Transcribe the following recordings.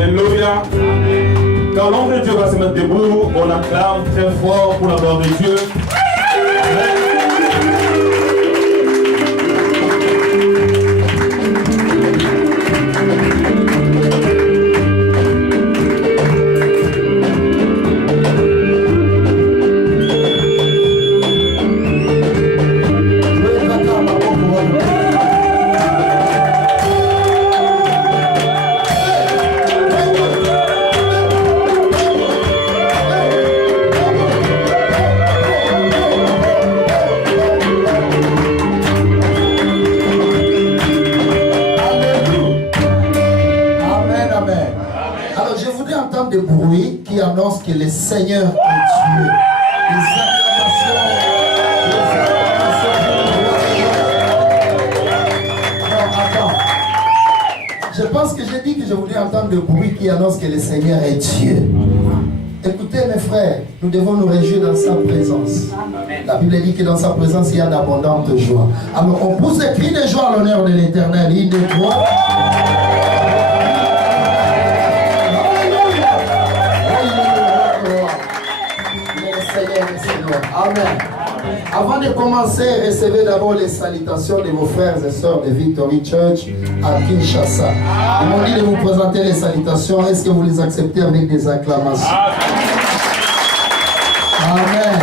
Alléluia. Quand l'homme de Dieu va se mettre debout, on acclame très fort pour la gloire de Dieu. Amen. Annonce que le Seigneur est Dieu. Les acclamations. Non, attends. Je pense que j'ai dit que je voulais entendre le bruit qui annonce que le Seigneur est Dieu. Écoutez mes frères, nous devons nous réjouir dans sa présence. La Bible dit que dans sa présence il y a d'abondantes joies. Alors on pousse les cris de joie à l'honneur de l'Éternel. Il est droit. Amen. Avant de commencer, recevez d'abord les salutations de vos frères et sœurs de Victory Church à Kinshasa. Ils m'ont dit de vous présenter les salutations. Est-ce que vous les acceptez avec des acclamations? Amen.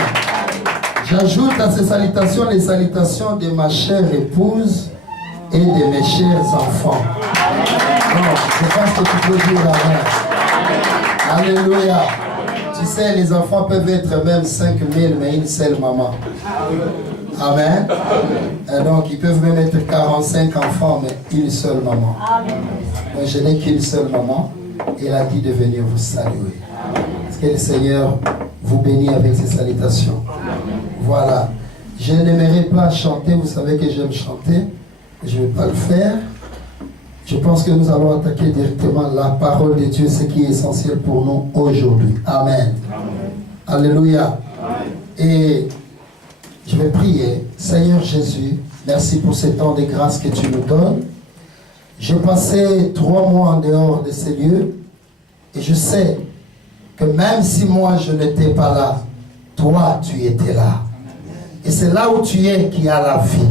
J'ajoute à ces salutations les salutations de ma chère épouse et de mes chers enfants. Non, je pense que tu peux dire Amen. Alléluia. Tu sais, les enfants peuvent être même 5000, mais une seule maman. Amen. Et donc, ils peuvent même être 45 enfants, mais une seule maman. Moi, je n'ai qu'une seule maman. Elle a dit de venir vous saluer. Est-ce que le Seigneur vous bénit avec ses salutations? Voilà. Je n'aimerais pas chanter. Vous savez que j'aime chanter. Je ne vais pas le faire. Je pense que nous allons attaquer directement la parole de Dieu, ce qui est essentiel pour nous aujourd'hui. Amen. Alléluia. Et je vais prier. Seigneur Jésus, merci pour ce temps de grâce que tu nous donnes. J'ai passé 3 mois en dehors de ces lieux et je sais que même si moi je n'étais pas là, toi tu étais là. Et c'est là où tu es qu'il y a la vie.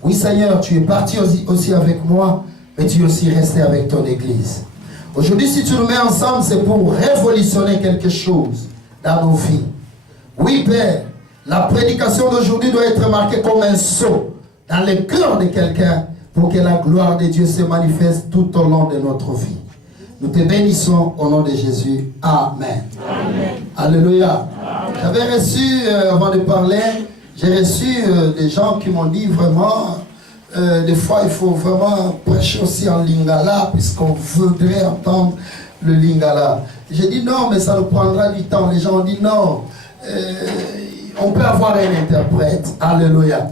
Oui Seigneur, tu es parti aussi avec moi, mais tu es aussi resté avec ton Église. Aujourd'hui, si tu nous mets ensemble, c'est pour révolutionner quelque chose dans nos vies. Oui, Père, la prédication d'aujourd'hui doit être marquée comme un sceau dans le cœur de quelqu'un pour que la gloire de Dieu se manifeste tout au long de notre vie. Nous te bénissons au nom de Jésus. Amen. Amen. Alléluia. J'avais reçu, avant de parler, j'ai reçu des gens qui m'ont dit vraiment... des fois, il faut vraiment prêcher aussi en lingala, puisqu'on voudrait entendre le lingala. J'ai dit non, mais ça nous prendra du temps. Les gens ont dit non, on peut avoir un interprète. Alléluia.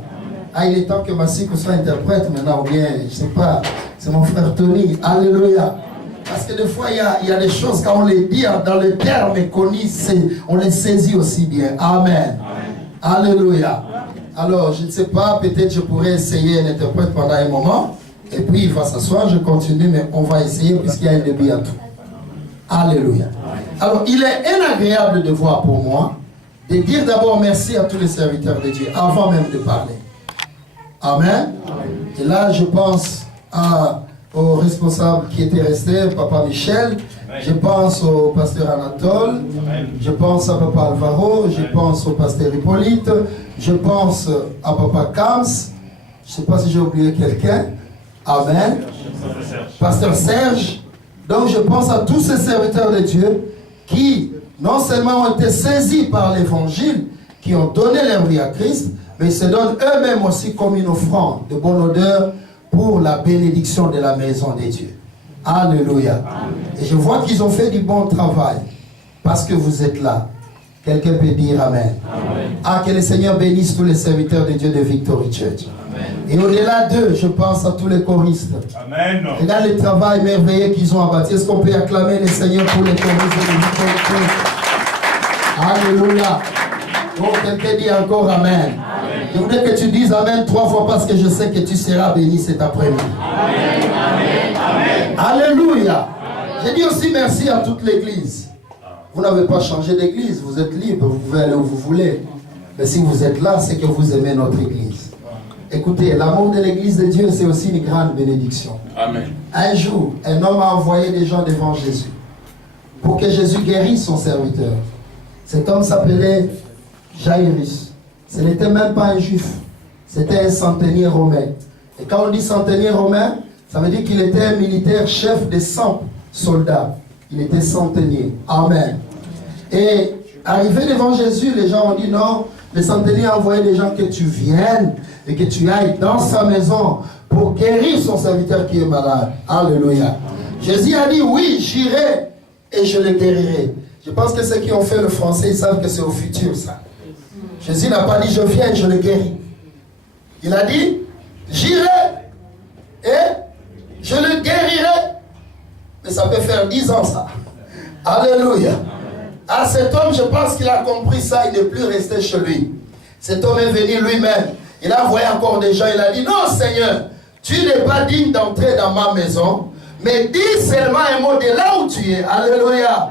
Ah, il est temps que Massiko soit interprète maintenant, ou bien, je ne sais pas, c'est mon frère Tony. Alléluia. Parce que des fois, il y a des choses, quand on les dit dans les termes connus, on les saisit aussi bien. Amen. Alléluia. Alors, je ne sais pas, peut-être je pourrais essayer un interprète pendant un moment, et puis il va s'asseoir, je continue, mais on va essayer puisqu'il y a un début à tout. Alléluia. Alors, il est inagréable de voir pour moi, de dire d'abord merci à tous les serviteurs de Dieu, avant même de parler. Amen. Et là, je pense aux responsables qui étaient restés, Papa Michel, je pense au pasteur Anatole, je pense à Papa Alvaro, je pense au pasteur Hippolyte, je pense à Papa Kams, je ne sais pas si j'ai oublié quelqu'un, Amen, pasteur Serge. Donc je pense à tous ces serviteurs de Dieu qui non seulement ont été saisis par l'évangile, qui ont donné leur vie à Christ, mais ils se donnent eux-mêmes aussi comme une offrande de bonne odeur pour la bénédiction de la maison de Dieu. Alléluia. Amen. Et je vois qu'ils ont fait du bon travail parce que vous êtes là. Quelqu'un peut dire Amen. Amen. Ah, que le Seigneur bénisse tous les serviteurs de Dieu de Victory Church. Amen. Et au-delà d'eux, je pense à tous les choristes. Amen. Regarde le travail merveilleux qu'ils ont abattu. Est-ce qu'on peut acclamer le Seigneur pour les choristes de Victory Church? Alléluia. Donc, quelqu'un dit encore Amen. Amen. Je voudrais que tu dises Amen 3 fois parce que je sais que tu seras béni cet après-midi. Amen. Amen. Amen. Alléluia. J'ai dit aussi merci à toute l'église. Vous n'avez pas changé d'église, vous êtes libre, vous pouvez aller où vous voulez. Mais si vous êtes là, c'est que vous aimez notre église. Écoutez, l'amour de l'église de Dieu, c'est aussi une grande bénédiction. Amen. Un jour, un homme a envoyé des gens devant Jésus pour que Jésus guérisse son serviteur. Cet homme s'appelait Jairus. Ce n'était même pas un juif, c'était un centenier romain. Et quand on dit centenier romain, ça veut dire qu'il était un militaire chef de 100 soldats. Il était centenier. Amen. Et arrivé devant Jésus, les gens ont dit non, le centenier a envoyé des gens que tu viennes et que tu ailles dans sa maison pour guérir son serviteur qui est malade. Alléluia. Jésus a dit oui, j'irai et je le guérirai. Je pense que ceux qui ont fait le français, ils savent que c'est au futur ça. Jésus n'a pas dit je viens et je le guéris. Il a dit j'irai et je le guérirai. Mais ça peut faire 10 ans ça. Alléluia. À cet homme, je pense qu'il a compris ça, il n'est plus resté chez lui. Cet homme est venu lui-même. Il a envoyé encore des gens, il a dit non Seigneur, tu n'es pas digne d'entrer dans ma maison, mais dis seulement un mot de là où tu es. Alléluia.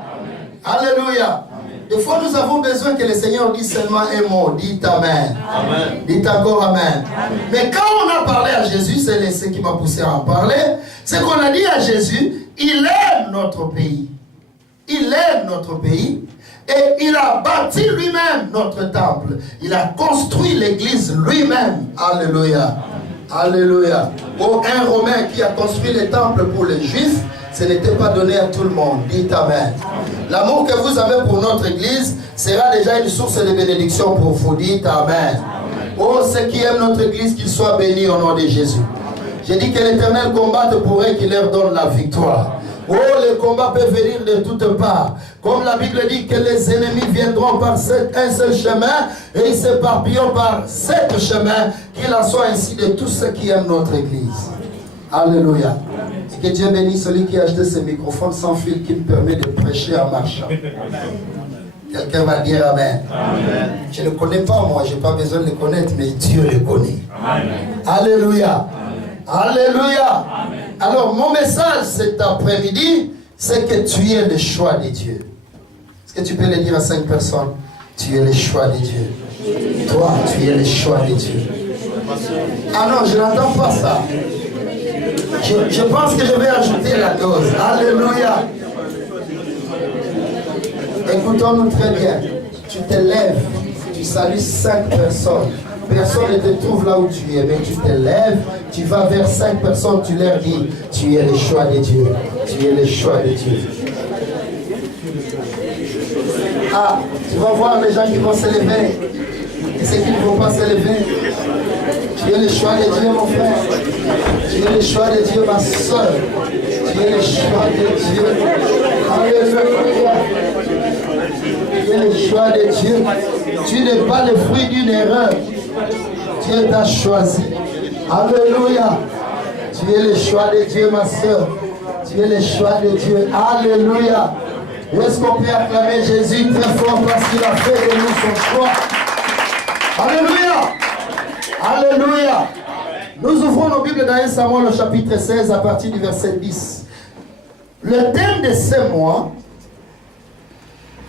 Alléluia. Des fois, nous avons besoin que le Seigneur dise seulement un mot. Dites Amen. Amen. Dites encore Amen. Amen. Mais quand on a parlé à Jésus, c'est ce qui m'a poussé à en parler, c'est qu'on a dit à Jésus, il aime notre pays. Il aime notre pays. Et il a bâti lui-même notre temple. Il a construit l'église lui-même. Alléluia. Alléluia. Oh, un Romain qui a construit le temple pour les Juifs, ce n'était pas donné à tout le monde. Dites Amen. L'amour que vous avez pour notre église sera déjà une source de bénédiction pour vous. Dites Amen. Oh, ceux qui aiment notre église, qu'ils soient bénis au nom de Jésus. J'ai dit que l'Éternel combatte pour eux, qu'il leur donne la victoire. Oh, les combats peuvent venir de toutes parts. Comme la Bible dit que les ennemis viendront par un seul chemin et ils s'éparpilleront par 7 chemins. Qu'il en soit ainsi de tous ceux qui aiment notre église. Alléluia. Et que Dieu bénisse celui qui a acheté ce microphone sans fil qui me permet de prêcher en marchant. Quelqu'un va dire Amen. Amen. Je ne le connais pas moi, je n'ai pas besoin de le connaître, mais Dieu le connaît. Amen. Alléluia. Amen. Alléluia. Amen. Alors mon message cet après-midi, c'est que tu es le choix de Dieu. Est-ce que tu peux le dire à 5 personnes? Tu es le choix de Dieu. Toi, tu es le choix de Dieu. Ah non, je n'entends pas ça. Je pense que je vais ajouter la dose. Alléluia. Écoutons-nous très bien. Tu te lèves, tu salues 5 personnes. Personne ne te trouve là où tu es, mais tu te lèves, tu vas vers 5 personnes, tu leur dis, tu es le choix de Dieu. Tu es le choix de Dieu. Ah, tu vas voir les gens qui vont se lever et ceux qui ne vont pas se lever. Tu es le choix de Dieu, mon frère. Tu es le choix de Dieu, ma soeur. Tu es le choix de Dieu. Alléluia. Tu es le choix de Dieu. Tu n'es pas le fruit d'une erreur. Dieu t'a choisi. Alléluia. Tu es le choix de Dieu, ma soeur. Tu es le choix de Dieu. Alléluia. Est-ce qu'on peut acclamer Jésus très fort parce qu'il a fait de nous son choix? Alléluia. Alléluia. Nous ouvrons nos Bibles dans 1 Samuel au chapitre 16 à partir du verset 10. Le thème de ce mois,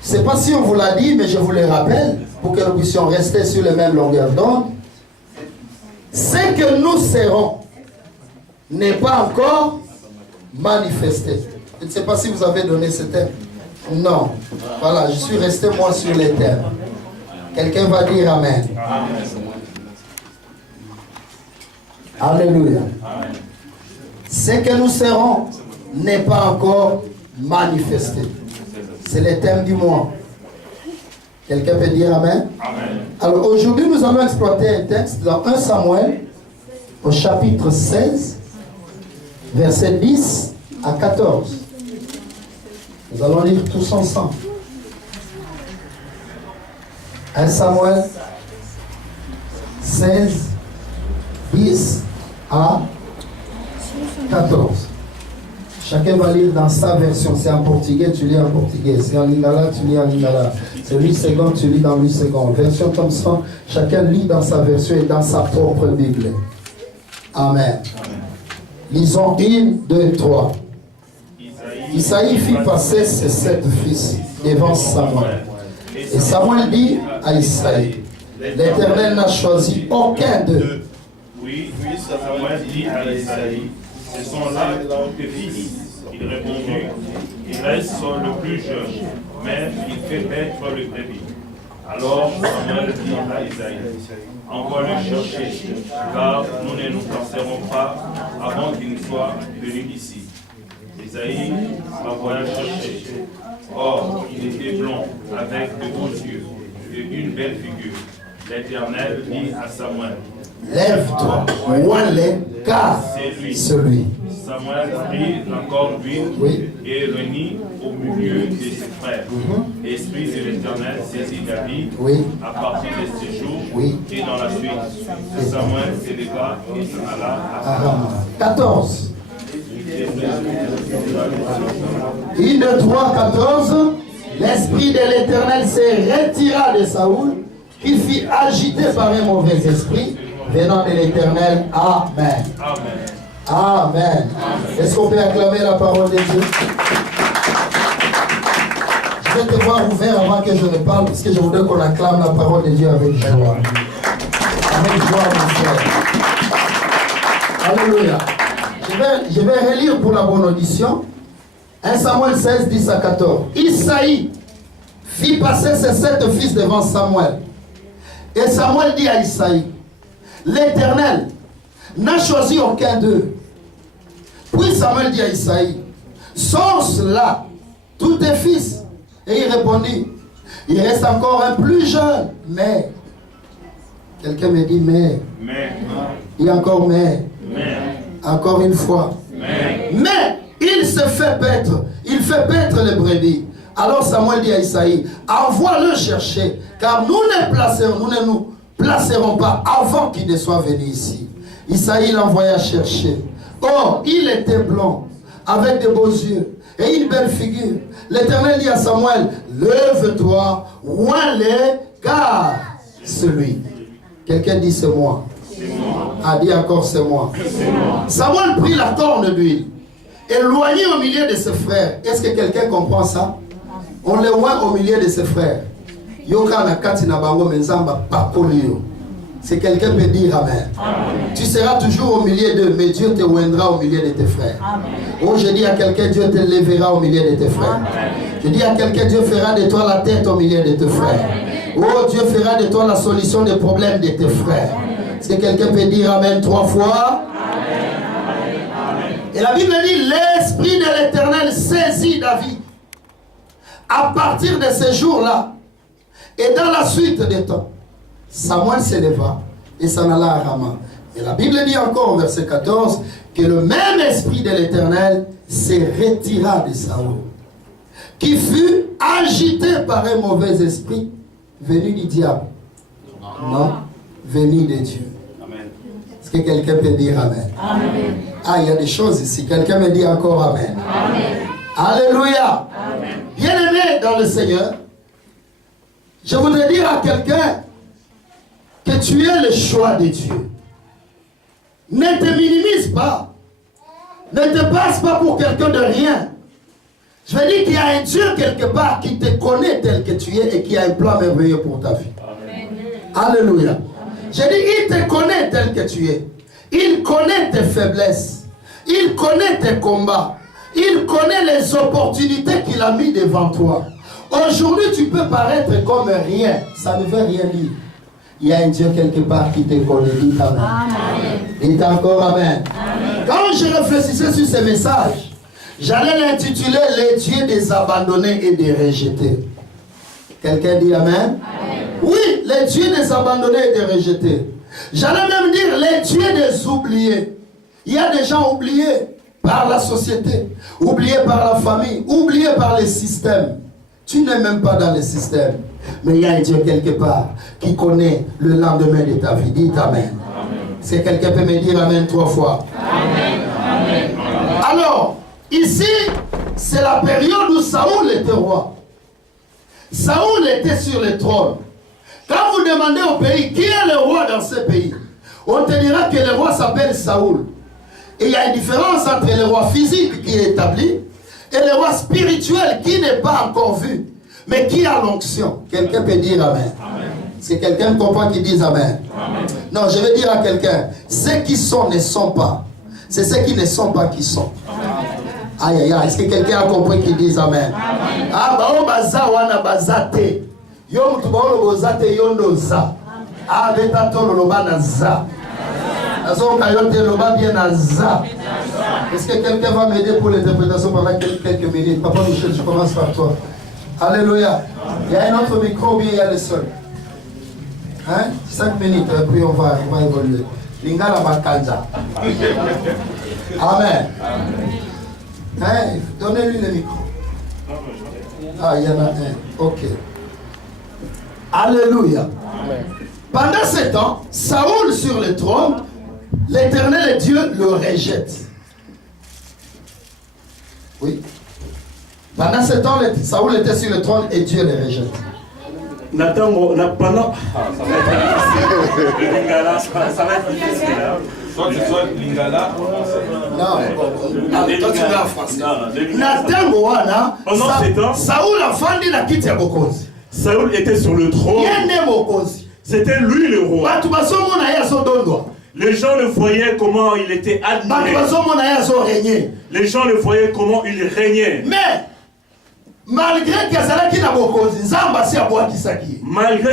je ne sais pas si on vous l'a dit, mais je vous le rappelle pour que nous puissions rester sur les mêmes longueurs d'onde. Ce que nous serons n'est pas encore manifesté. Je ne sais pas si vous avez donné ce thème. Non. Voilà, je suis resté moi sur les thèmes. Quelqu'un va dire Amen. Alléluia. Ce que nous serons n'est pas encore manifesté. C'est le thème du mois. Quelqu'un peut dire Amen? Amen. Alors aujourd'hui, nous allons exploiter un texte dans 1 Samuel, au chapitre 16, versets 10 à 14. Nous allons lire tous ensemble. 1 Samuel 16, 10 à 14. Chacun va lire dans sa version. C'est en portugais, tu lis en portugais. C'est en lingala, tu lis en lingala. C'est 8 secondes, tu lis dans 8 secondes. Version Thompson, chacun lit dans sa version et dans sa propre Bible. Amen. Amen. Lisons 1, 2, 3. Isaïe Isaïe fit passer ses 7 fils devant Samuel. Et Samuel dit à Isaïe, l'Éternel n'a choisi aucun d'eux. Oui, Samuel dit à Isaïe, ce sont là tes fils. Il répondit, il reste le plus jeune, mais il fait paître le brebis. Alors Samuel dit à Isaïe, envoie-le chercher, car nous ne nous placerons pas avant qu'il ne soit venu ici. Isaïe l'envoya chercher. Or, il était blond, avec de beaux yeux et une belle figure. L'Éternel dit à Samuel, lève-toi, oins-les, car c'est lui. Samuel prit la corde d'huile et le mit au milieu de ses frères. L'Esprit de l'Éternel saisit David à partir de ce jour et dans la suite. Samuel se leva et s'en alla à Rama. 14. 1, 2, 3, 14. L'Esprit de l'Éternel se retira de Saoul, qui fit agiter par un mauvais esprit, venant de l'Éternel. Amen. Amen. Amen. Est-ce qu'on peut acclamer la parole de Dieu? Je vais te voir ouvert avant que je ne parle, parce que je voudrais qu'on acclame la parole de Dieu avec joie. Avec joie, mon frère. Alléluia. Je vais relire pour la bonne audition. 1 Samuel 16, 10 à 14. Isaïe fit passer ses 7 fils devant Samuel. Et Samuel dit à Isaïe, l'Éternel n'a choisi aucun d'eux. Puis Samuel dit à Isaïe, sont-ce là tous tes fils? Et il répondit, il reste encore un plus jeune. Mais, quelqu'un me dit mais. Il y a encore mais. Encore une fois. Mais il se fait paître. Il fait paître les brebis. Alors Samuel dit à Isaïe, envoie-le chercher, car nous ne nous placerons pas avant qu'il ne soit venu ici. Isaïe l'envoya chercher. Or, il était blond, avec de beaux yeux et une belle figure. L'Éternel dit à Samuel, lève-toi, oins-les, car c'est lui. Quelqu'un dit c'est moi. A dit encore c'est moi. Samuel prit la corne d'huile, éloigné au milieu de ses frères. Est-ce que quelqu'un comprend ça? On le oint au milieu de ses frères. Si quelqu'un peut dire amen. Tu seras toujours au milieu d'eux, mais Dieu te oindra au milieu de tes frères. Oh, je dis à quelqu'un, Dieu te lèvera au milieu de tes frères. Je dis à quelqu'un, Dieu fera de toi la tête au milieu de tes frères. Oh, Dieu fera de toi la solution des problèmes de tes frères. Est-ce que quelqu'un peut dire amen 3 fois? Et la Bible dit, l'Esprit de l'Éternel saisit David. À partir de ce jour-là, et dans la suite des temps, Samuel s'éleva et s'en alla à Rama. Et la Bible dit encore, verset 14, que le même esprit de l'Éternel se retira de Saoul, qui fut agité par un mauvais esprit, venu du diable. Non, venu de Dieu. Est-ce que quelqu'un peut dire amen? Amen. Ah, il y a des choses ici. Quelqu'un me dit encore amen. Amen. Alléluia. Bien-aimé dans le Seigneur, je voudrais dire à quelqu'un que tu es le choix de Dieu. Ne te minimise pas. Ne te passe pas pour quelqu'un de rien. Je veux dire qu'il y a un Dieu quelque part qui te connaît tel que tu es et qui a un plan merveilleux pour ta vie. Amen. Alléluia. Je dis, il te connaît tel que tu es. Il connaît tes faiblesses. Il connaît tes combats. Il connaît les opportunités qu'il a mis devant toi. Aujourd'hui, tu peux paraître comme rien. Ça ne veut rien dire. Il y a un Dieu quelque part qui te connaît. Dites amen. Dites encore amen. Amen. Quand je réfléchissais sur ce message, j'allais l'intituler « Les dieux des abandonnés et des rejetés ». Quelqu'un dit amen? Amen. Oui, les dieux des abandonnés et des rejetés. J'allais même dire les dieux des oubliés. Il y a des gens oubliés par la société, oubliés par la famille, oubliés par les systèmes. Tu n'es même pas dans les systèmes. Mais il y a un Dieu quelque part qui connaît le lendemain de ta vie. Dites amen. Si quelqu'un peut me dire amen 3 fois. Amen. Amen. Alors, ici, c'est la période où Saoul était roi. Saoul était sur le trône. Quand vous demandez au pays qui est le roi dans ce pays, on te dira que le roi s'appelle Saoul. Et il y a une différence entre le roi physique qui est établi et le roi spirituel qui n'est pas encore vu, mais qui a l'onction. Quelqu'un peut dire Amen. Si quelqu'un comprend qu'il dise Amen. Non, je vais dire à quelqu'un, ceux qui sont ne sont pas. C'est ceux qui ne sont pas qui sont. Aïe aïe aïe, est-ce que quelqu'un a compris qu'il dise Amen? Ah, bah on baza wana bazate. Yo mutu ba olo bozate yondo za. Ah, beta tolo loba na za. Azo kayote loba bien na za. Est-ce que quelqu'un va m'aider pour l'interprétation pendant quelques minutes? Papa Michel, je commence par toi. Alléluia. Il y a un autre micro ou bien il y a le seul? Hein? 5 minutes, et puis on va évoluer. Lingala Bakanja. Amen. Hein? Donnez-lui le micro. Ah, il y en a un. Ok. Alléluia. Amen. Pendant ce temps, Saoul sur le trône, l'Éternel Dieu le rejette. Oui. Pendant ce temps, Saoul était sur le trône et Dieu le rejette. Pendant... ça va être difficile. Soit tu sois Lingala. Non, toi tu vas en français. Saoul a fandi la kiti ya bokonzi. Saoul était sur le trône. C'était lui le roi. Les gens le voyaient comment il était admiré. Les gens le voyaient comment il régnait. Mais malgré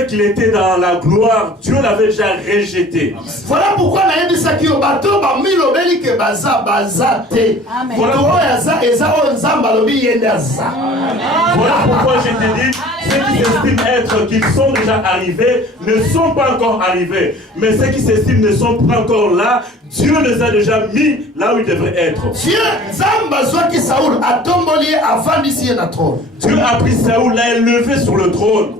qu'il était dans la gloire, Dieu l'avait déjà rejeté. Voilà pourquoi voilà pourquoi je te dis, ceux qui s'estiment être qu'ils sont déjà arrivés ne sont pas encore arrivés. Mais ceux qui s'estiment ne sont pas encore là, Dieu les a déjà mis là où ils devraient être. Dieu a pris Saoul, l'a élevé sur le trône.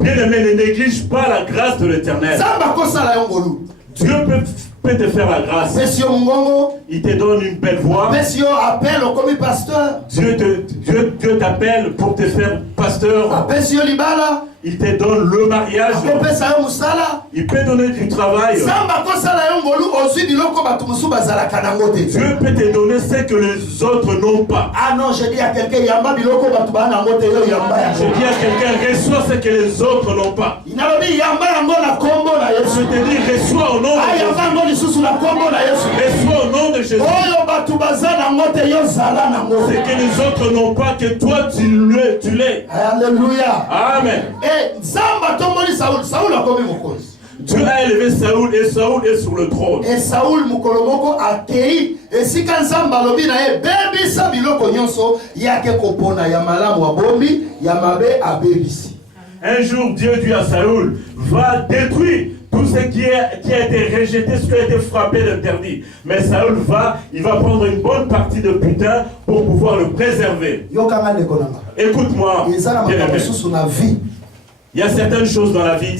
Bien aimé, ne néglige pas la grâce de l'Éternel. Dieu peut te faire la grâce. Il te donne une belle voix. Dieu t'appelle pour te faire pasteur. Il te donne le mariage. Il peut donner du travail. Dieu peut te donner ce que les autres n'ont pas. Ah non, je dis à quelqu'un, je dis à quelqu'un, reçois ce que les autres n'ont pas. Je te dis, reçois au nom de Jésus. Reçois au nom de Jésus. Ce que les autres n'ont pas, que toi tu l'es. Alléluia. Amen. Saoul a commis mon cause. Dieu a élevé Saoul et Saoul est sur le trône. Et Saoul mukolomoko a accueilli. Et si quand Zamba lobi na e bébé sabiloko nyonso yake kopona ya malamu abombi ya mabe abebisi. Un jour Dieu dit à Saoul, va détruire tout ce qui a été rejeté, ce qui a été frappé d'interdit. Mais Saoul il va prendre une bonne partie de butin pour pouvoir le préserver. Écoute-moi. Il y a certaines choses dans la vie.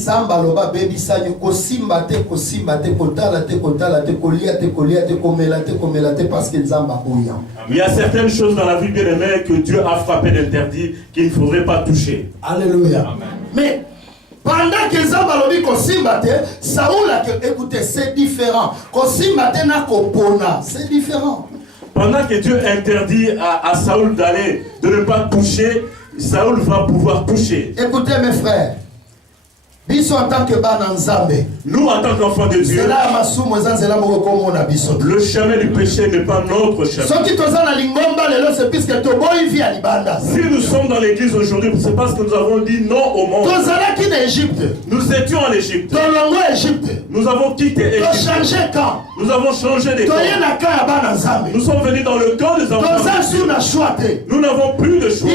Il y a certaines choses dans la vie, bien aimé, que Dieu a frappé d'interdit, qu'il ne faudrait pas toucher. Alléluia. Amen. Mais pendant que Zambalobi Kosimbate, Saoul a dit, écoutez, c'est différent. Kosimbate na kopona, c'est différent. Pendant que Dieu interdit à Saoul de ne pas toucher, Saoul va pouvoir toucher. Écoutez mes frères, nous en tant qu'enfants de Dieu, le chemin du péché n'est pas notre chemin. Si nous sommes dans l'église aujourd'hui, c'est parce que nous avons dit non au monde. Nous étions en Égypte. Nous avons quitté l'Égypte. Nous avons changé de camp. Nous sommes venus dans le camp des enfants. Nous n'avons plus de choix.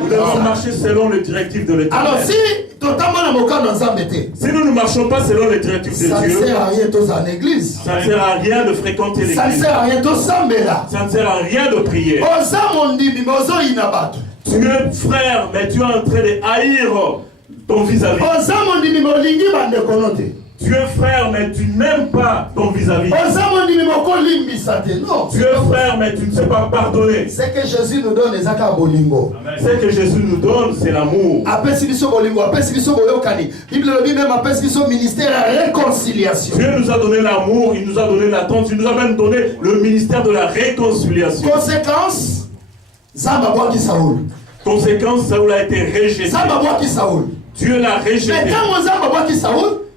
Nous devons marcher selon le directives de l'Éternel. Alors si nous ne marchons pas selon les directives de Dieu, ça ne sert à rien en église. Ça ne sert à rien de fréquenter l'église. Ça ne sert à rien Ça ne sert à rien de prier. Tu es frère, mais tu es en train de haïr ton vis-à-vis. Tu es frère, mais tu n'aimes pas ton vis-à-vis. Non. Tu es frère, mais tu ne sais pas pardonner. Ce que Jésus nous donne, Ce que Jésus nous donne, c'est l'amour. Ministère de réconciliation. Dieu nous a donné l'amour, il nous a donné l'attente, il nous a même donné le ministère de la réconciliation. Conséquence, Conséquence, Saoul a été rejeté. Dieu l'a rejeté.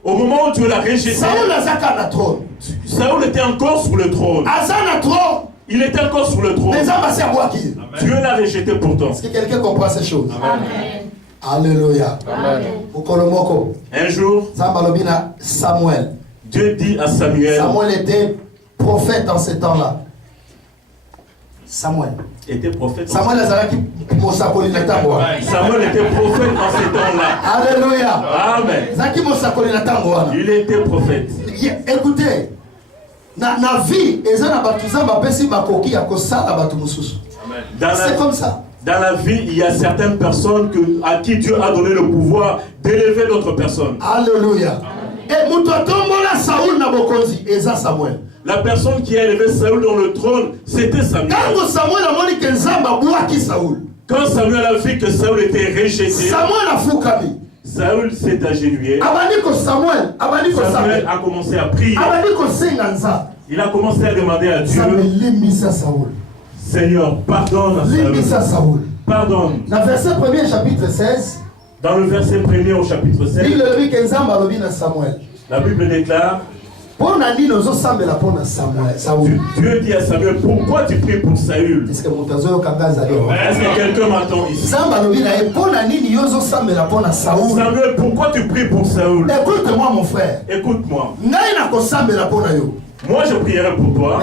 Au moment où Dieu l'a rejeté, Saoul était encore sur le trône. Il était encore sur le trône. Dieu l'a rejeté pourtant. Est-ce que quelqu'un comprend ces choses? Amen. Alléluia. Un jour, Samuel. Dieu dit à Samuel. Samuel était prophète en ce temps-là. Samuel était prophète. Samuel était prophète en ce temps-là. Alléluia. Amen. Il était prophète. Écoutez, na vie, c'est comme ça. Dans la vie, il y a certaines personnes à qui Dieu a donné le pouvoir d'élever d'autres personnes. Alléluia. Et Samuel. La personne qui a élevé Saoul dans le trône, c'était Samuel. Quand Samuel a vu que Saoul était rejeté, Saoul s'est agenouillé. Samuel a commencé à prier. Il a commencé à demander à Dieu, Seigneur, pardonne à Saoul. Pardonne. Dans le verset 1er, chapitre 16, dans le verset 1er au chapitre 16, la Bible déclare, Dieu dit à Samuel, pourquoi tu pries pour Saül? Est-ce que quelqu'un m'entend ici? Samuel, pourquoi tu pries pour Saül? Écoute-moi mon frère. Écoute-moi. Moi je prierai pour toi.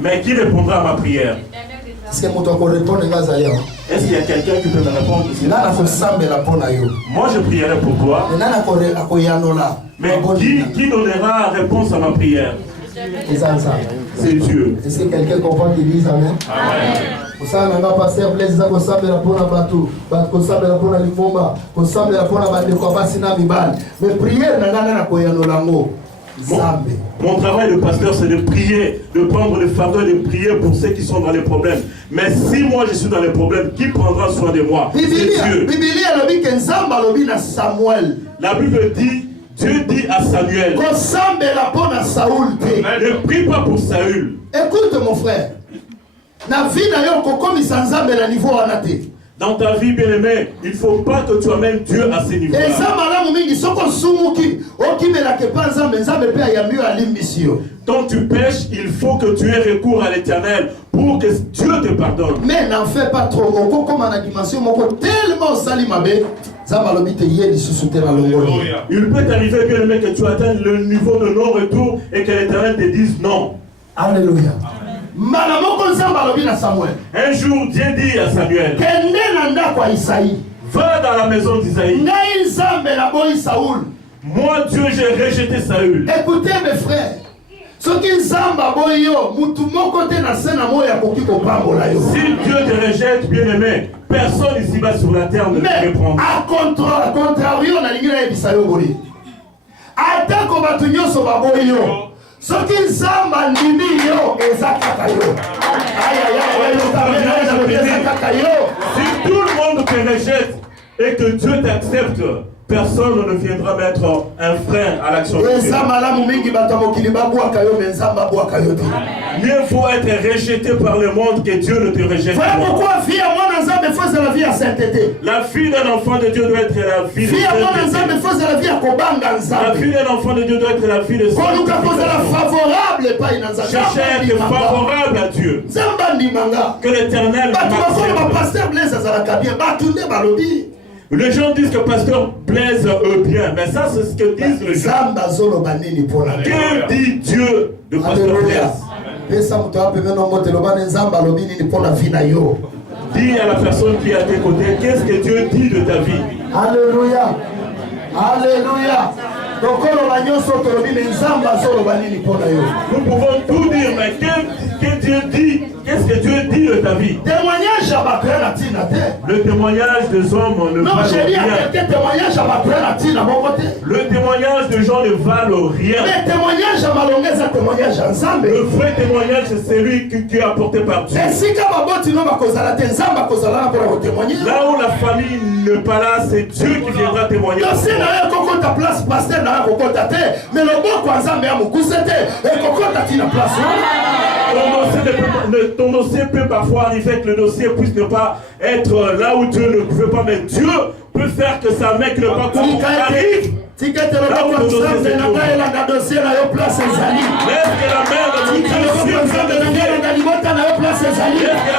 Mais qui répondra à ma prière? Est-ce qu'il y a quelqu'un qui peut me répondre ici? Moi je prierai pour toi. Mais qui donnera réponse à ma prière? C'est Dieu. Est-ce que quelqu'un comprend qu'il dise Amen? Mais prière mon travail de pasteur, c'est de prier, de prendre le fardeau et de prier pour ceux qui sont dans les problèmes. Mais si moi je suis dans les problèmes, qui prendra soin de moi? C'est Dieu. La Bible dit, Dieu dit à Samuel, ne prie pas pour Saül. Écoute mon frère, dans ta vie bien-aimée, il ne faut pas que tu amènes Dieu à ces niveaux-là. Quand tu pêches, il faut que tu aies recours à l'Éternel pour que Dieu te pardonne. Mais n'en fais pas trop. Il peut t'arriver bien-aimé que tu atteignes le niveau de non-retour et que l'Éternel te dise non. Alléluia. Un jour, Dieu dit à Samuel, va dans la maison d'Isaïe. Moi, Dieu, j'ai rejeté Saül. Écoutez mes frères, si Dieu te rejette, bien-aimé, personne ici-bas sur la terre ne te reprend. À contrario, si tout le monde te rejette et que Dieu t'accepte, personne ne viendra mettre un frein à l'action de Dieu. Mieux faut être rejeté par le monde que Dieu ne te rejette pas. Voilà pourquoi la fille d'un enfant de Dieu doit être la fille de sainteté. La fille d'un enfant de Dieu doit être la fille de sainteté. Cherchez à être favorable à Dieu. Que l'Éternel les gens disent que pasteur Blaise bien, mais ça c'est ce que disent les gens. Que dit Dieu de pasteur Blaise? Dis à la personne qui est à tes côtés, qu'est-ce que Dieu dit de ta vie? Alléluia. Alléluia. Nous pouvons tout dire, mais que Dieu dit, qu'est-ce que Dieu dit de ta vie? Témoignage à le Le témoignage des hommes ne valent rien. Le témoignage des gens ne valent rien. Le vrai témoignage, c'est celui qui est apporté par Dieu. Là où la famille n'est pas là, c'est Dieu qui viendra témoigner. Ton dossier peut parfois arriver que le dossier puisse ne pas être là où Dieu ne veut pas, mais Dieu peut faire que sa main qui ne pas comprendre arrive. Laisse que la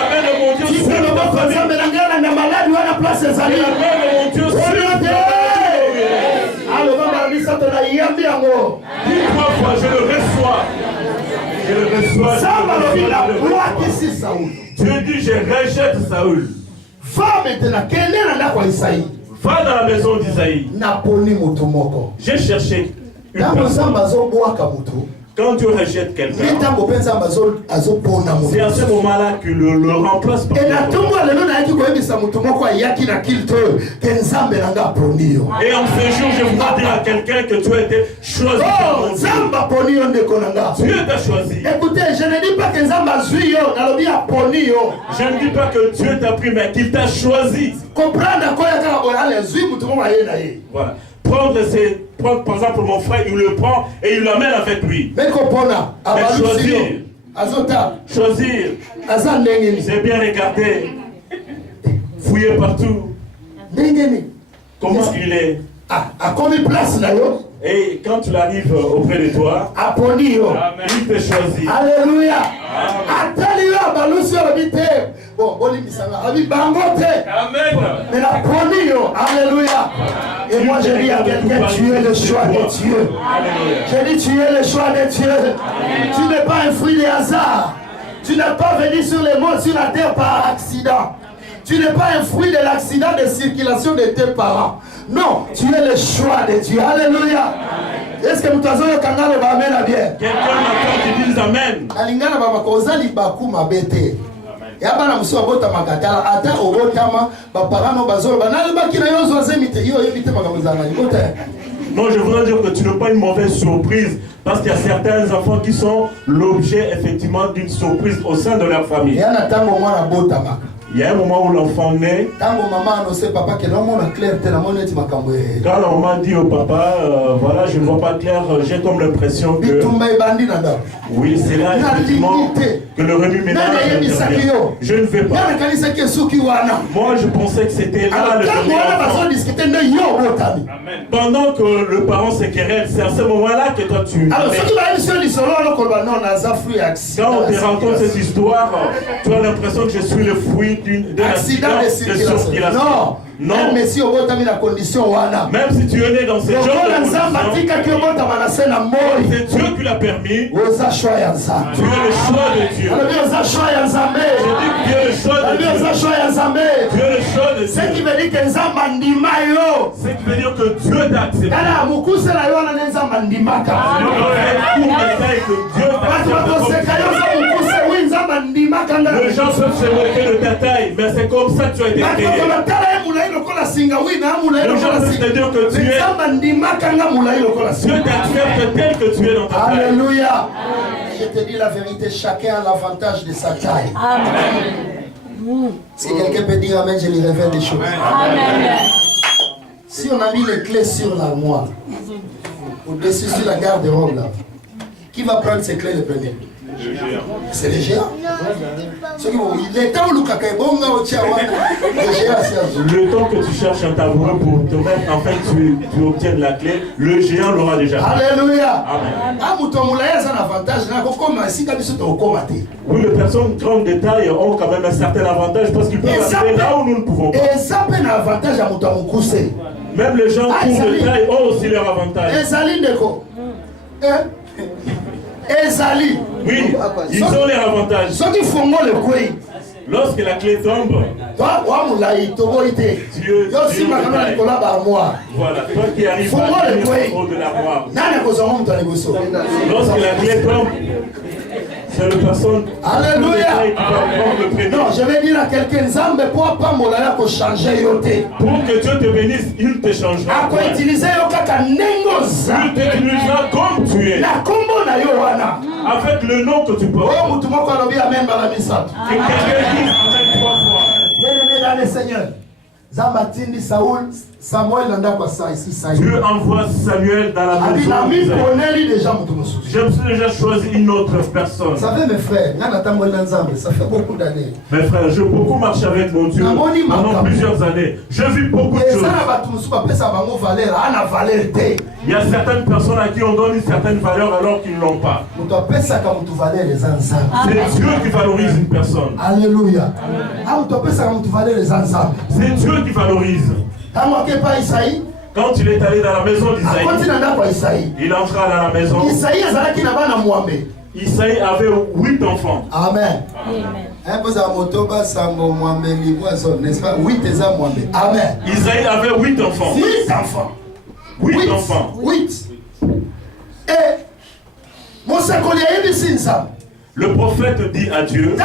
main de mon Dieu suive je le reçois. Dieu dit, je rejette Saoul. Va dans la maison d'Isaïe. J'ai cherché une personne. Quand Dieu rejette quelqu'un, c'est à ce moment-là que le remplace par quelqu'un. Et en ce jour, je voudrais dire à quelqu'un que tu as été choisi. Dieu t'a choisi. Écoutez, je ne dis pas que je ne dis pas que Dieu t'a pris, mais qu'il t'a choisi. Voilà. Prendre par exemple mon frère, il le prend et il l'amène avec lui. Mais choisir, c'est bien regarder, fouiller partout. Comment il est. Et quand tu arrives auprès de toi, il te choisit. Alléluia. Alléluia. Et moi je dis à quelqu'un, tu es le choix de Dieu. Je dis, tu es le choix de Dieu. Tu n'es pas un fruit de hasard. Tu n'es pas venu sur les mondes, sur la terre par accident. Tu n'es pas un fruit de l'accident de circulation de tes parents. Non, tu es le choix de Dieu. Alléluia. Est-ce que nous t'avons dit quelqu'un m'entend qui dit amen? Alingana baba kozali baku mabete. Ya bana muso bota makatala ata obotama ba parano bazolo banali bakina yozo zemite yo yebite makamuzana ibota. Non, je voudrais dire que tu n'es pas une mauvaise surprise parce qu'il y a certains enfants qui sont l'objet effectivement d'une surprise au sein de leur famille. Ya tango mwana botama. Il y a un moment où l'enfant naît. Quand la maman dit au papa, voilà, je ne vois pas clair, j'ai comme l'impression que... Oui, c'est là effectivement que le remue-ménage intervient. Je ne vais pas. Moi, je pensais que c'était là le premier enfant. Pendant que le parent se querelle, c'est à ce moment-là que toi tu... Quand on te raconte cette histoire, tu as l'impression que je suis le fruit d'un accident de circulation. Non. Non. Même si tu es né dans ce genre de conditions, c'est Dieu qui l'a permis. Tu es le choix de Dieu. Je dis que Dieu est le choix de Dieu. Dieu est le choix de Dieu. Ce qui veut dire que Dieu t'a accepté. Les gens peuvent se moquer de ta taille, mais c'est comme ça que tu as été créé. Les gens peuvent te dire que Dieu t'accepte tel que tu es dans ta taille. Alléluia. Je te dis la vérité, chacun a l'avantage de sa taille. Amen. Si quelqu'un peut dire Amen, je lui révèle des choses. Amen. Si on a mis les clés sur l'armoire, au-dessus sur la garde-robe là, qui va prendre ces clés le premier? C'est le géant. Le temps que tu cherches un tabouret pour te mettre, en fait, tu obtiens la clé, le géant l'aura déjà. Alléluia. Amen. Oui, les personnes grandes de taille ont quand même un certain avantage parce qu'ils peuvent arriver là où nous ne pouvons pas. Même les gens courts de taille ont aussi leur avantage. Ezali. Oui, ils ont leur avantage. Lorsque la clé tombe, Dieu voilà, toi qui arrives à au de l'armoire. Lorsque la clé tombe, C'est la personne. Alléluia. Non, je vais dire à quelqu'un, Nzambe pour pas molala ko changer yote. Pour que Dieu te bénisse, il te changera. A ko utiliser yo kaka nengoza. Il t'utilisera comme tu es. Na kombo na yo wana. Avec le nom que tu portes. Oh, mutu moko alobi amen bala misato. Et quelqu'un dit amen 3 fois. Bien-aimé dans le Seigneur. Zambatindi Saoul, Samuel nanda kwa sa ici Saïd. Dieu envoie Samuel dans la maison d'Isaïe. Je me suis déjà choisi une autre personne. Vous savez mes frères, ça fait beaucoup d'années. Mes frères, j'ai beaucoup marché avec mon Dieu pendant plusieurs années. J'ai vu beaucoup de choses. Il y a certaines personnes à qui on donne une certaine valeur alors qu'ils ne l'ont pas. C'est Dieu qui valorise une personne. Alléluia. C'est Dieu qui valorise. Quand il est allé dans la maison d'Isaïe, il entra dans la maison. Isaïe avait 8 enfants. Amen. Amen. Isaïe avait 8 enfants. 8 enfants. 8 enfants. 8. Et mon le prophète dit à Dieu,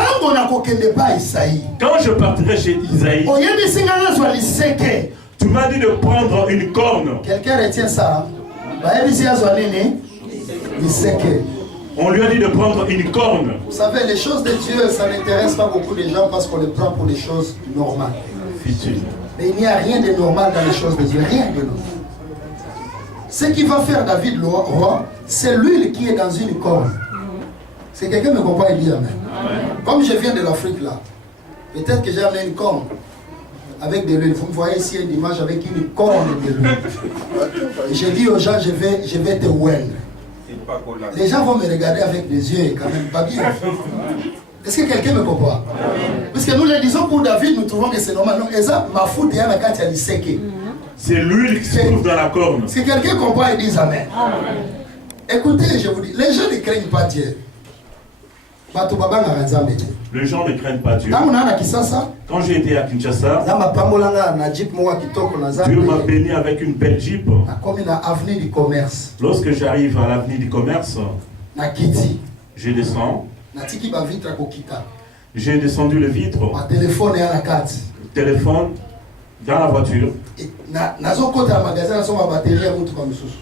quand je partirai chez Isaïe, tu m'as dit de prendre une corne. Quelqu'un retient ça. On lui a dit de prendre une corne. Vous savez, les choses de Dieu, ça n'intéresse pas beaucoup de gens parce qu'on les prend pour des choses normales. Mais il n'y a rien de normal dans les choses de Dieu. Rien de normal. Ce qui va faire David le roi, c'est l'huile qui est dans une corne. C'est quelqu'un qui me comprend et dit amen. Comme je viens de l'Afrique là, peut-être que j'ai amené une corne avec de l'huile. Vous me voyez ici une image avec une corne de l'huile. Et je dis aux gens, je vais te oindre. Les gens vont me regarder avec des yeux quand même pas bien. Est-ce que quelqu'un me comprend? Parce que nous le disons pour David, nous trouvons que c'est normal. Non, c'est l'huile qui se trouve dans la corne. Si quelqu'un comprend et dit amen. Écoutez, je vous dis, les gens ne craignent pas Dieu. Les gens ne craignent pas Dieu. Quand j'ai été à Kinshasa, Dieu m'a béni avec une belle Jeep. Lorsque j'arrive à l'avenue du commerce, je descends. J'ai descendu le vitre. Téléphone dans la voiture.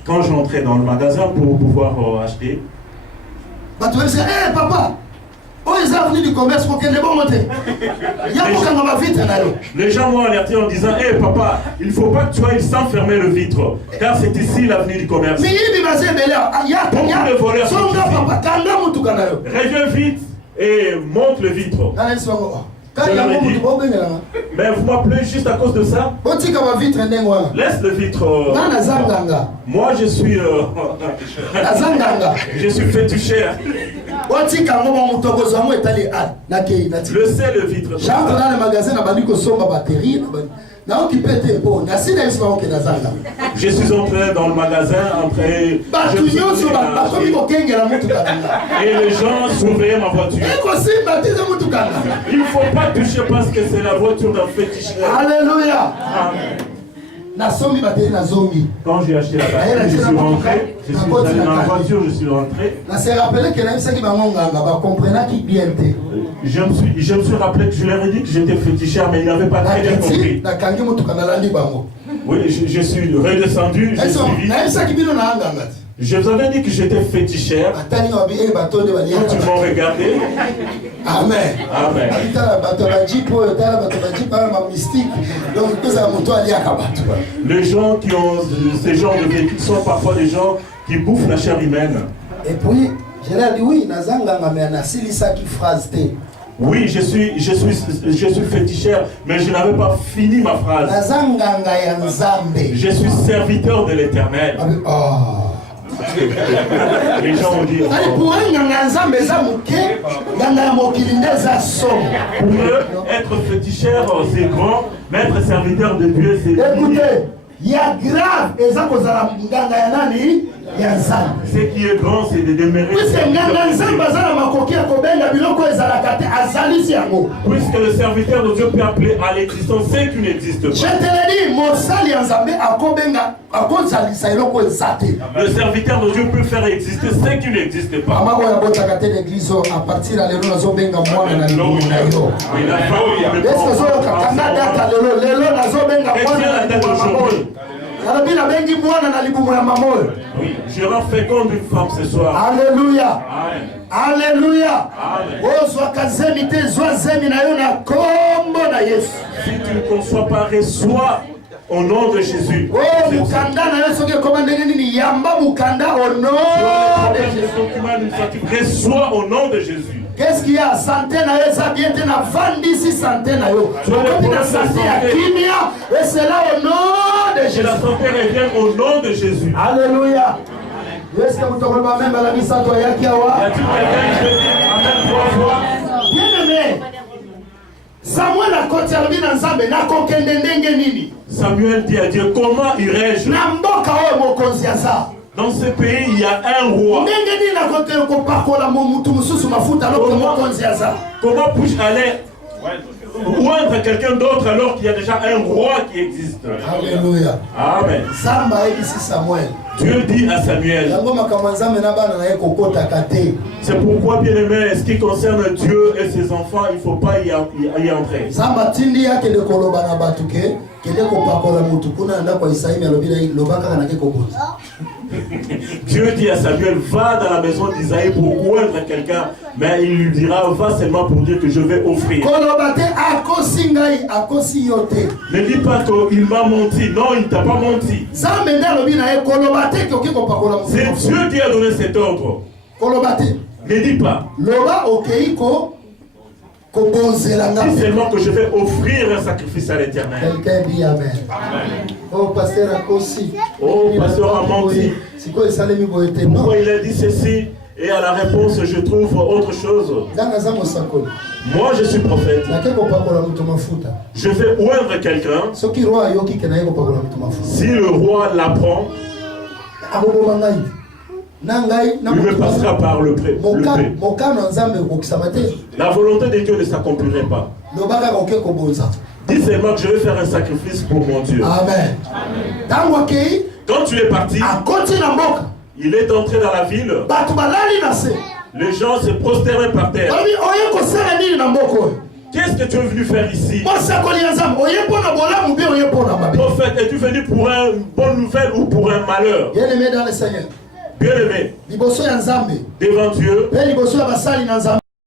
Quand j'entrais dans le magasin pour pouvoir acheter, papa, du commerce pour les gens m'ont alerté en disant, hé papa, il ne faut pas que tu ailles sans fermer le vitre, car c'est ici l'avenue du commerce. Reviens vite et monte le vitre. Je leur ai dit, mais vous m'appelez juste à cause de ça? Laisse le vitre. Moi je suis féticheur. Le sais le vitre. J'entre dans le magasin, je suis entré dans le magasin, et les gens surveillaient ma voiture. Il ne faut pas toucher parce que c'est la voiture d'un féticheur. Alléluia. Amen. Quand j'ai acheté la batterie, je suis rentré. Je suis allé dans la voiture, je suis rentré. Je me suis rappelé que je leur ai dit que j'étais féticheur, mais ils n'avaient pas très bien compris. Oui, je suis redescendu. Je vous avais dit que j'étais féticheur. Quand ils m'ont regardé. Amen. Amen. Les gens qui ont ces genres de véhicules sont parfois des gens qui bouffent la chair humaine. Et puis, je leur ai dit oui, oui, je suis féticheur, mais je n'avais pas fini ma phrase. Je suis serviteur de l'Éternel. Les gens ont dit pour eux, être féticheur c'est grand, mais être serviteur de Dieu c'est écoutez, il y a grave ce qui est grand c'est de demeurer Puisque le serviteur de Dieu peut appeler à l'existence ce qui n'existe pas. Je te l'ai dit, Le serviteur de Dieu peut faire exister ce qui n'existe pas. à partir de oui, je rends féconde une femme ce soir. Alléluia. Amen. Alléluia. Si tu ne conçois pas, reçois au nom de Jésus. Reçois au nom de Jésus. Qu'est-ce qu'il y a? Santé na esa bien tena vandisi santé na yo. Na santé ya kimia et c'est là au nom de Jésus. La santé revient au nom de Jésus. Alléluia. Est-ce que vous te remettez même à la misa toi yaki awa? Y a-t-il quelqu'un qui dit amen 3 fois? Bien-aimé. Samuel a koti alobi na nzambe na kokende ndenge nini? Samuel dit à Dieu, comment irai-je? Na mboka oyo mokonzi aza. Dans ce pays, il y a un roi. Comment puis-je aller oindre quelqu'un d'autre alors qu'il y a déjà un roi qui existe? Alléluia. Amen. Dieu dit à Samuel. C'est pourquoi, bien aimé, ce qui concerne Dieu et ses enfants, il ne faut pas y entrer. Dieu dit à Samuel, va dans la maison d'Isaïe pour oindre quelqu'un, mais il lui dira, va seulement pour dire que je vais offrir. Ne dis pas qu'il m'a menti, non, il ne t'a pas menti. C'est Dieu qui a donné cet ordre. Ne dis pas. Dis seulement que je vais offrir un sacrifice à l'Éternel. Quelqu'un dit Amen. Oh, pasteur Akosi. Oh, pasteur a menti. Pourquoi il a dit ceci? Et à la réponse, je trouve autre chose. Moi, je suis prophète. Je vais oindre quelqu'un. Si le roi l'apprend, il me passera par le pré. La volonté de Dieu ne s'accomplirait pas. Dis seulement que je vais faire un sacrifice pour mon Dieu. Amen. Quand tu es parti, il est entré dans la ville. Les gens se prosternaient par terre. Qu'est-ce que tu es venu faire ici? Prophète, es-tu venu pour une bonne nouvelle ou pour un malheur? Bien-aimé dans le Seigneur. Bien-aimé, devant Dieu